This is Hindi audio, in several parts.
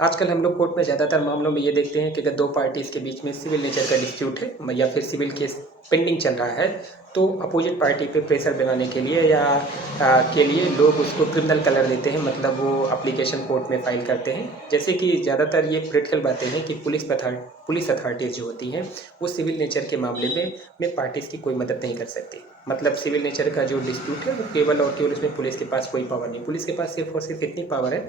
आजकल हम लोग कोर्ट में ज़्यादातर मामलों में ये देखते हैं कि अगर दो पार्टीज़ के बीच में सिविल नेचर का डिस्प्यूट है या फिर सिविल केस पेंडिंग चल रहा है, तो अपोजिट पार्टी पे प्रेशर बनाने के लिए या के लिए लोग उसको क्रिमिनल कलर देते हैं, मतलब वो एप्लीकेशन कोर्ट में फाइल करते हैं। जैसे कि ज़्यादातर ये प्रैक्टिकल बातें हैं कि पुलिस अथॉरिटीज़ जो होती हैं वो सिविल नेचर के मामले में पार्टीज़ की कोई मदद नहीं कर सकती। मतलब सिविल नेचर का जो डिस्प्यूट है वो केवल और केवल उसमें पुलिस के पास कोई पावर नहीं। पुलिस के पास सिर्फ और सिर्फ इतनी पावर है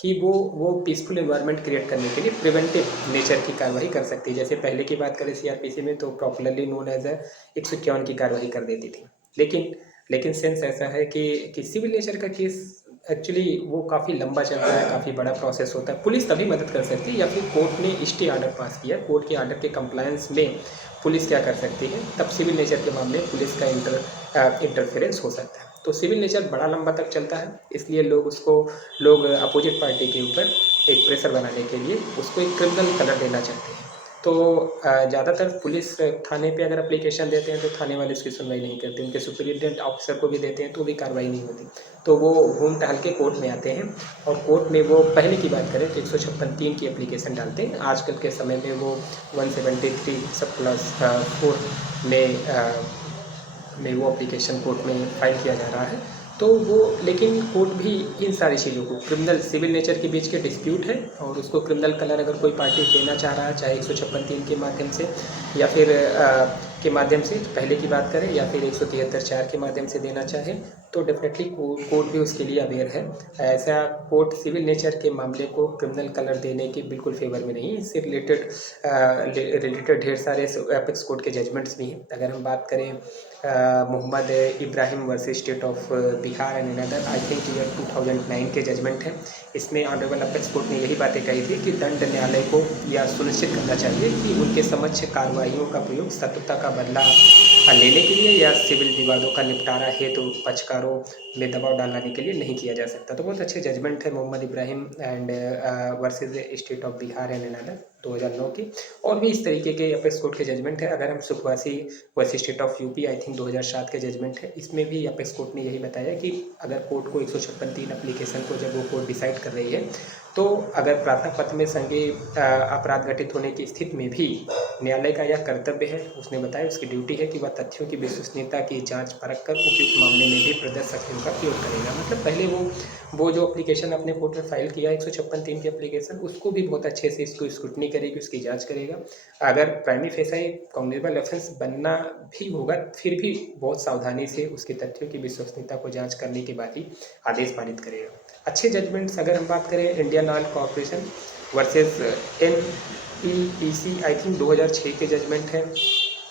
कि वो पीसफुल एनवायरनमेंट क्रिएट करने के लिए प्रिवेंटिव नेचर की कार्रवाई कर सकती है। जैसे पहले की बात करें सीआरपीसी में, तो पॉपुलरली नोन एज 151 की कार्रवाई कर देती थी। लेकिन सेंस ऐसा है कि सिविल नेचर का केस एक्चुअली वो काफ़ी लंबा चलता है, काफ़ी बड़ा प्रोसेस होता है। पुलिस तभी मदद कर सकती है या फिर कोर्ट ने स्टे ऑर्डर पास किया, कोर्ट के ऑर्डर के कंप्लायंस में पुलिस क्या कर सकती है, तब सिविल नेचर के मामले में पुलिस का इंटरफेरेंस हो सकता है। तो सिविल नेचर बड़ा लंबा तक चलता है, इसलिए लोग अपोजिट पार्टी के ऊपर एक प्रेशर बनाने के लिए उसको एक क्रिमिनल कलर देना चाहते हैं। तो ज़्यादातर पुलिस थाने पे अगर एप्लीकेशन देते हैं तो थाने वाले उसकी सुनवाई नहीं करते, उनके सुपरिटेंडेंट ऑफिसर को भी देते हैं तो भी कार्रवाई नहीं होती। तो वो घूम टहल के कोर्ट में आते हैं और कोर्ट में वो पहले की बात करें तो 156(3) की एप्लीकेशन डालते हैं। आजकल के समय में वो 173 सब प्लस 4 में वो एप्लीकेशन कोर्ट में फाइल किया जा रहा है। तो वो लेकिन कोर्ट भी इन सारी चीज़ों को क्रिमिनल सिविल नेचर के बीच के डिस्प्यूट है और उसको क्रिमिनल कलर अगर कोई पार्टी देना चाह रहा है, चाहे 156(3) के माध्यम से या फिर के माध्यम से पहले की बात करें या फिर 173(4) के माध्यम से देना चाहे, तो डेफिनेटली कोर्ट भी उसके लिए अवेयर है। ऐसा कोर्ट सिविल नेचर के मामले को क्रिमिनल कलर देने के बिल्कुल फेवर में नहीं है। इससे रिलेटेड ढेर सारे एपेक्स कोर्ट के जजमेंट्स भी हैं। अगर हम बात करें Mohammad Ibrahim versus state of Bihar and another, I think year 2009 के जजमेंट है। इसमें ऑनरेबल अपेक्स कोर्ट ने यही बातें कही थी कि दंड न्यायालय को यह सुनिश्चित करना चाहिए कि उनके समक्ष कार्रवाइयों का प्रयोग शत्रुता का बदला लेने के लिए या सिविल विवादों का निपटारा हेतु पक्षकारों में दबाव डालने के लिए नहीं किया जा सकता। तो बहुत अच्छे जजमेंट है Mohammad Ibrahim and versus state of Bihar and another 2009 की। और भी इस तरीके के अपेक्स कोर्ट के जजमेंट है। अगर हम Sukhwasi versus state of UP, I think 2007 के जजमेंट है, इसमें भी अपेक्स कोर्ट ने यही बताया कि अगर कोर्ट को 156(3) एप्लीकेशन को जब वो कोर्ट डिसाइड कर रही है, तो अगर प्रार्थना पत्र में संज्ञेय अपराध घटित होने की स्थिति में भी न्यायालय का यह कर्तव्य है, उसने बताया उसकी ड्यूटी है कि वह तथ्यों की विश्वसनीयता की जांच परख कर उपयुक्त मामले में भी प्रदत्त शक्तियों का प्रयोग करेगा। मतलब पहले वो जो एप्लीकेशन अपने कोर्ट में फाइल किया 156(3) की एप्लीकेशन, उसको भी बहुत अच्छे से इसको स्क्रूटनी करेगी, उसकी जांच करेगा। अगर प्राइमी फेसाई कॉग्निजेबल ऑफेंस बनना भी होगा, फिर भी बहुत सावधानी से उसके तथ्यों की विश्वसनीयता को जांच करने के बाद ही आदेश पारित करेगा। अच्छे जजमेंट्स अगर हम बात करें, Indian oil corporation versus NEPC, I think 2006 के जजमेंट है।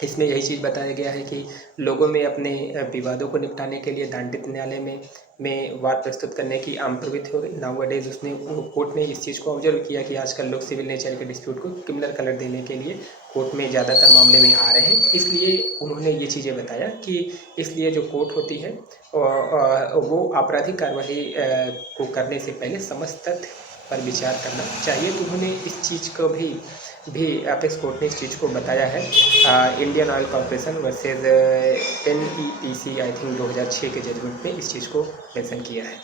इसमें यही चीज़ बताया गया है कि लोगों में अपने विवादों को निपटाने के लिए दंडित न्यायालय में वाद प्रस्तुत करने की आम प्रवृत्ति हो गई। नाउ डेज कोर्ट ने इस चीज़ को ऑब्जर्व किया कि आजकल लोग सिविल नेचर के डिस्प्यूट को क्रिमिनल कलर देने के लिए कोर्ट में ज़्यादातर मामले में आ रहे हैं। इसलिए उन्होंने ये चीज़ें बताया कि इसलिए जो कोर्ट होती है वो आपराधिक कार्रवाई को करने से पहले समस्त तथ्य पर विचार करना चाहिए। तो उन्होंने इस चीज़ को भी अपेक्स कोर्ट ने इस चीज़ को बताया है। Indian oil corporation versus NEPC, I think 2006 के जजमेंट में इस चीज़ को मेंशन किया है।